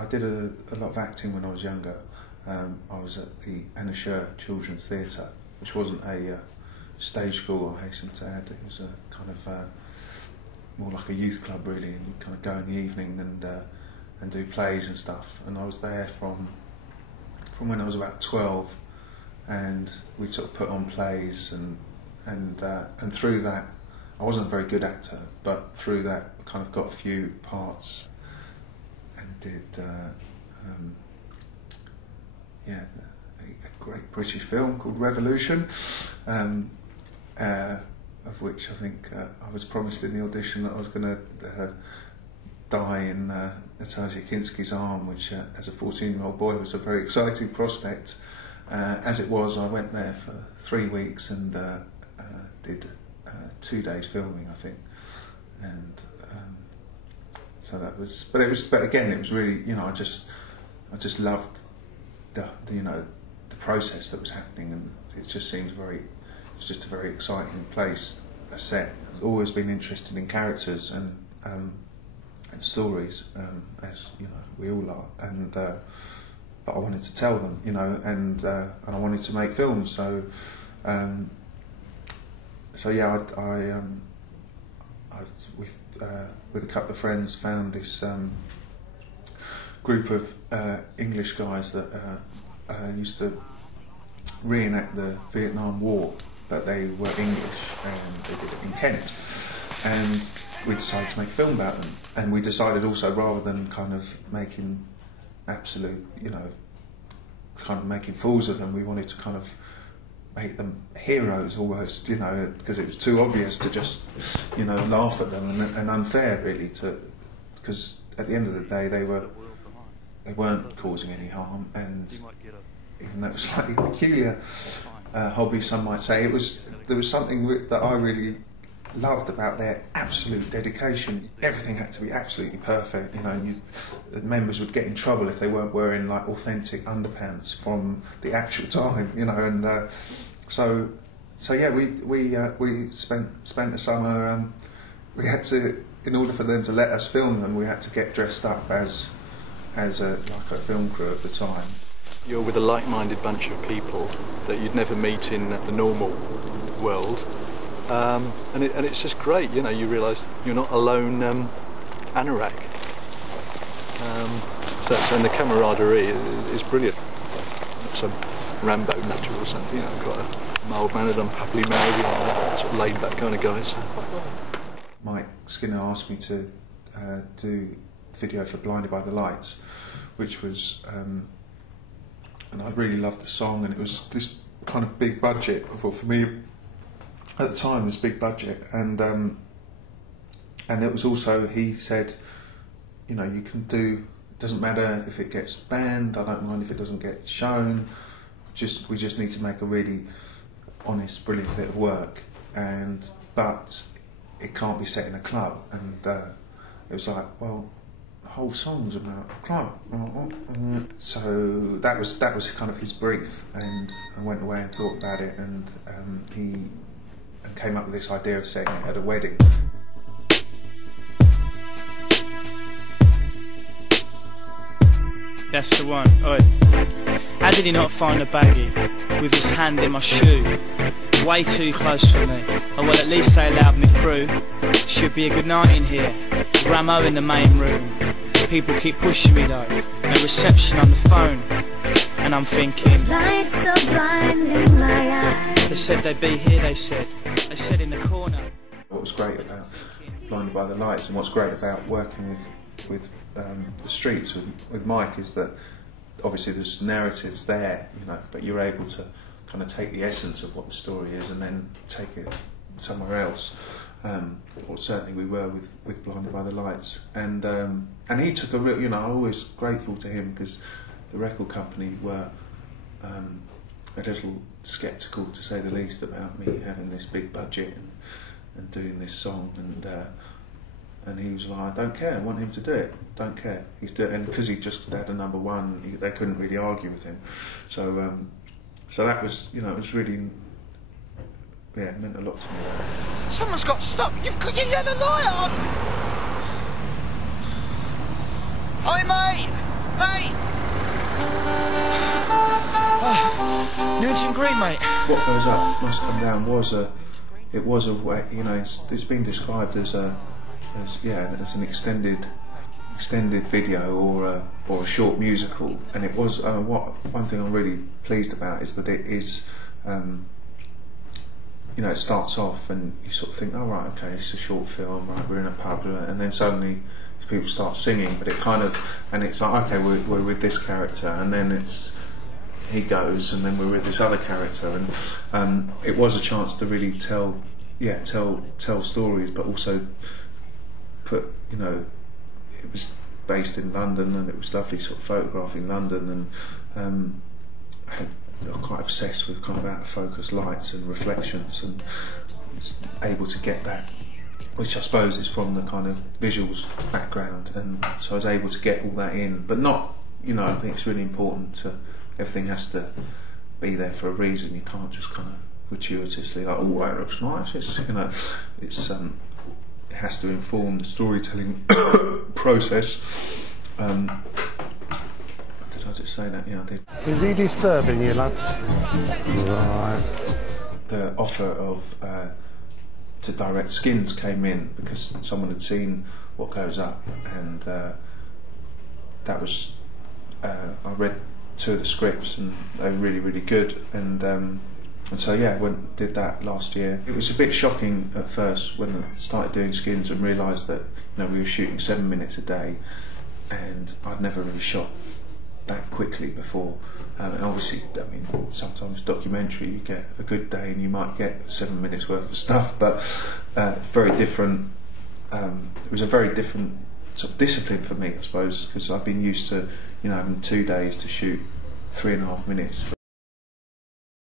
I did a lot of acting when I was younger. I was at the Anna Scher Children's Theatre, which wasn't a stage school, I hasten to add. It was a kind of more like a youth club really, and you kind of go in the evening and do plays and stuff. And I was there from when I was about 12, and we sort of put on plays and through that, I wasn't a very good actor, but through that I kind of got a few parts and did a great British film called Revolution, of which I think I was promised in the audition that I was going to die in Natasha Kinski's arm, which as a 14-year-old boy was a very exciting prospect. As it was, I went there for 3 weeks and did 2 days filming, I think, and so that was. But again, it was really, I just loved the process that was happening, and it just seems it's just a very exciting place, a set. I've always been interested in characters and stories, as we all are, and but I wanted to tell them, and I wanted to make films. So yeah, we've with a couple of friends found this group of English guys that used to reenact the Vietnam War, but they were English and they did it in Kent, and we decided to make a film about them. And we decided also, rather than kind of making absolute, kind of making fools of them, we wanted to kind of make them heroes almost, because it was too obvious to just, laugh at them, and unfair really, because at the end of the day they weren't causing any harm, and even though it was slightly peculiar hobby, some might say, there was something that I really loved about their absolute dedication. Everything had to be absolutely perfect, the members would get in trouble if they weren't wearing like authentic underpants from the actual time, and so yeah, we spent the summer, we had to, in order for them to let us film them, we had to get dressed up as a film crew at the time. You're with a like-minded bunch of people that you'd never meet in the normal world, and it's just great. You realise you're not alone, anorak. And the camaraderie is brilliant. Not some Rambo nutter or something. Quite a mild mannered, I'm happily married, sort of laid-back kind of guy. So. Mike Skinner asked me to do video for Blinded by the Lights, which was. And I really loved the song, and it was this kind of big budget, for me at the time, this big budget, and it was also, he said, you can do, it doesn't matter if it gets banned, I don't mind if it doesn't get shown, we just need to make a really honest, brilliant bit of work, but it can't be set in a club, and it was like, well, whole song's about a club. So that was kind of his brief, and I went away and thought about it, and he came up with this idea of setting it at a wedding. That's the one. Oi. How did he not find a baggie with his hand in my shoe? Way too close for me. Oh well, at least they allowed me through. Should be a good night in here. Ramo in the main room. People keep pushing me though. No reception on the phone. And I'm thinking, lights are blinding my eyes. They said they'd be here, they said in the corner. What was great about Blinded by the Lights, and what's great about working with the streets with Mike, is that obviously there's narratives there, but you're able to kind of take the essence of what the story is and then take it somewhere else. Or certainly we were with Blinded by the Lights, and he took a real, I'm always grateful to him, because the record company were a little sceptical, to say the least, about me having this big budget and doing this song, and he was like, I don't care, I want him to do it, don't care, he's doing, and because he just had a number one, they couldn't really argue with him, so that was, it was really, yeah, it meant a lot to me. Someone's got to stop. You've got your yellow light on. Oi, mate. Mate! Newton Green, mate. What Goes Up Must Come Down was a way, you know, it's been described as an extended video or a short musical, and it was one thing I'm really pleased about is that it is, you know, it starts off and you sort of think, oh right, okay, it's a short film, right, we're in a pub, and then suddenly people start singing, but it kind of, and it's like, okay, we're with this character, and then he goes, and then we're with this other character, and it was a chance to really tell stories, but also put, you know, it was based in London, and it was lovely sort of photographing London, and I'm quite obsessed with kind of out of focus lights and reflections, and was able to get that, which I suppose is from the kind of visuals background, and so I was able to get all that in, but not, you know, I think it's really important to, everything has to be there for a reason. You can't just kind of gratuitously like, oh, that looks nice. It's, you know, it's it has to inform the storytelling process. Did I just say that? Yeah, I did. Is he disturbing you, love? Right. The offer of to direct Skins came in because someone had seen What Goes Up, and that was I read 2 of the scripts, and they were really, really good, and so yeah, did that last year. It was a bit shocking at first when I started doing Skins and realised that, you know, we were shooting 7 minutes a day, and I'd never really shot that quickly before. And obviously, I mean, sometimes documentary, you get a good day and you might get 7 minutes worth of stuff, but very different. It was a very different sort of discipline for me, I suppose, because I've been used to, you know, having 2 days to shoot 3.5 minutes.